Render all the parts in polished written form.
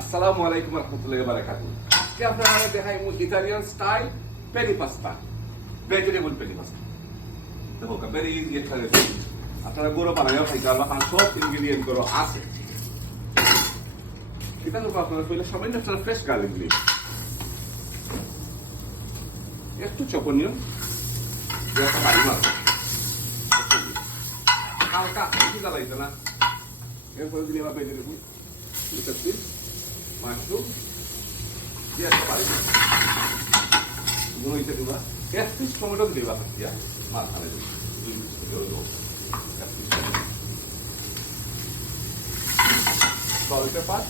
আসসালামু আলাইকুম রহমতুল্লাহি ওয়া বারাকাতুহু। আজকে আপনারা দেখাইমু Italian style peri pasta, vegetable peri pasta. দেখো ভেরি ইজি একটা রেসিপি। আপনারা গরু বানাইও খাইতে পারবা, কারণ সব ইনগ্রেডিয়েন্ট গরু আছে। এটা তো আপনারা কইলে সামান্য একটা ফ্রেশ গার্লিক দিন, একটু চপনীয়, একটা বাড়ি মাছ হালকা একটু জ্বালাইতে না। এরপরে দিলে আবার ভেজিটেবল মাশরুম দিয়ে একটা পারি গুঁড়োইতে দিবা, এক পিস টমেটো দিবা দিয়া মাঝখানে salt, pepper,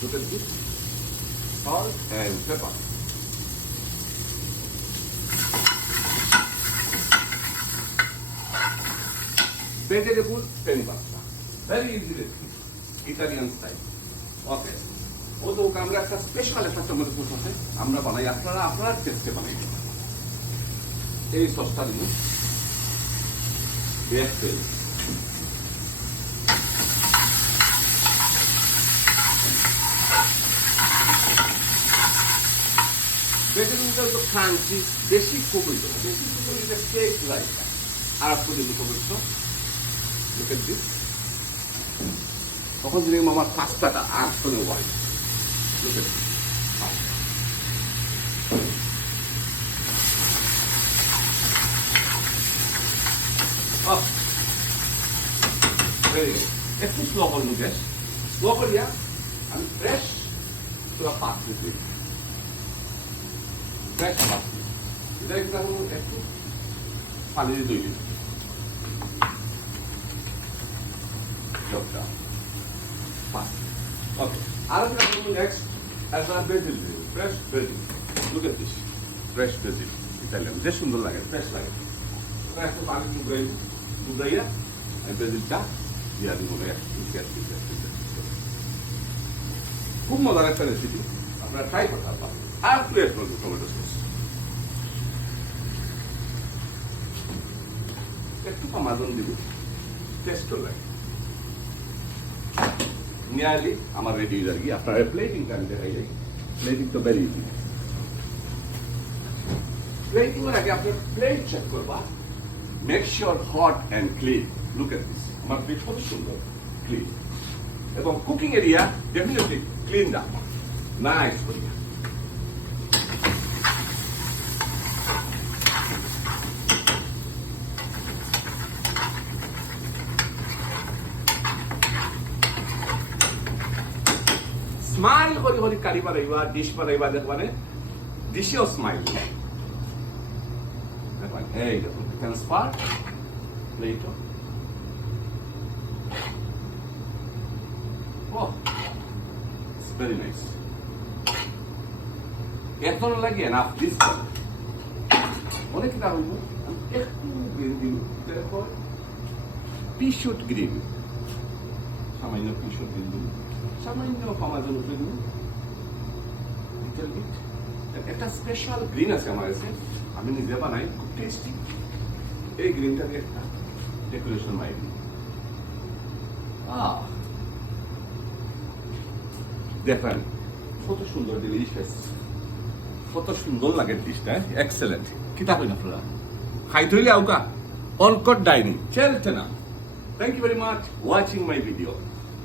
look at this, salt and pepper. Vegetable peri pasta, very easy recipe, Italian style. Okay. ও তো আমরা একটা স্পেশাল একটা টমেটো সস আছে, আমরা বানাই, আপনারা টেস্টে বানাই। এই সসটা দিব বেস্ট তেল, ভেজিটেবলটা তো ক্রাঞ্চি, বেশি কুকুই তো বেশি কুকুই এটা কেক লাইক আর আপনি যদি কুকুইছো look at this, তখন যদি আমার পাস্তাটা আর করে হয় look at this. একটু স্লো করবো গ্যাস, স্লো করিয়া আমি ফ্রেশ পুরো পাস্তা দিই, ফ্রেশ পাস্তা এটা একটু পানি দিয়ে তৈরি ওকে। আর নেক্সট বেজিল দিই, fresh basil, look at this, fresh basil Italian যে সুন্দর লাগে, ফ্রেশ লাগে। একটু পানি ডুবাইয়া বেজিলটা দিয়া দিব, খুব মজার একটা রেসিপি, আপনারা ট্রাই করতে পারবেন। আর প্লেট করবো টমেটো সস, একটু পামাজন দিব, টেস্টও লাগে। নিয়ারলি আমার রেডি হয়ে যাবে। আপনার প্লেটিংটা আমি দেখাই যাই, প্লেটিং তো ভেরি ইজি। প্লেটিং এর আগে আপনার প্লেট চেক করবা, make sure hot and clean. Look at this, আমার প্লেট খুব সুন্দর ক্লিন, এবং কুকিং এরিয়া ডেফিনেটলি ক্লিন রাখবা, নাইস করিয়া। স্মাইল করি করি কারি বানাইবা, ডিশ বানাইবা, দেখবানে ডিশেও স্মাইল দেখবেন। এই দেখুন এখানে স্পার্ক প্লেটও, ওহ ইটস ভেরি নাইস। এখন লাগিয়ে না দিস অনেক না হইব, একটু গ্রিন দিন, পিশুট গ্রিন, সামান্য পিশুট গ্রিন দিন, সামান্য পামাজন উপরে দিন, একটা স্পেশাল গ্রিন আছে আমার কাছে, আমি নিজে বানাই, খুব টেস্টি। এই গ্রিনটা দিয়ে একটা ডেকোরেশন মাই দিন, দেখেন কত সুন্দর ডিলিশিয়াস, কত সুন্দর লাগে ডিশটা, এক্সেলেন্ট। কিতা হইল আপনারা খাইতে হইলে আউকা অনকট ডাইনিং চলতে না। Thank you very much watching my video.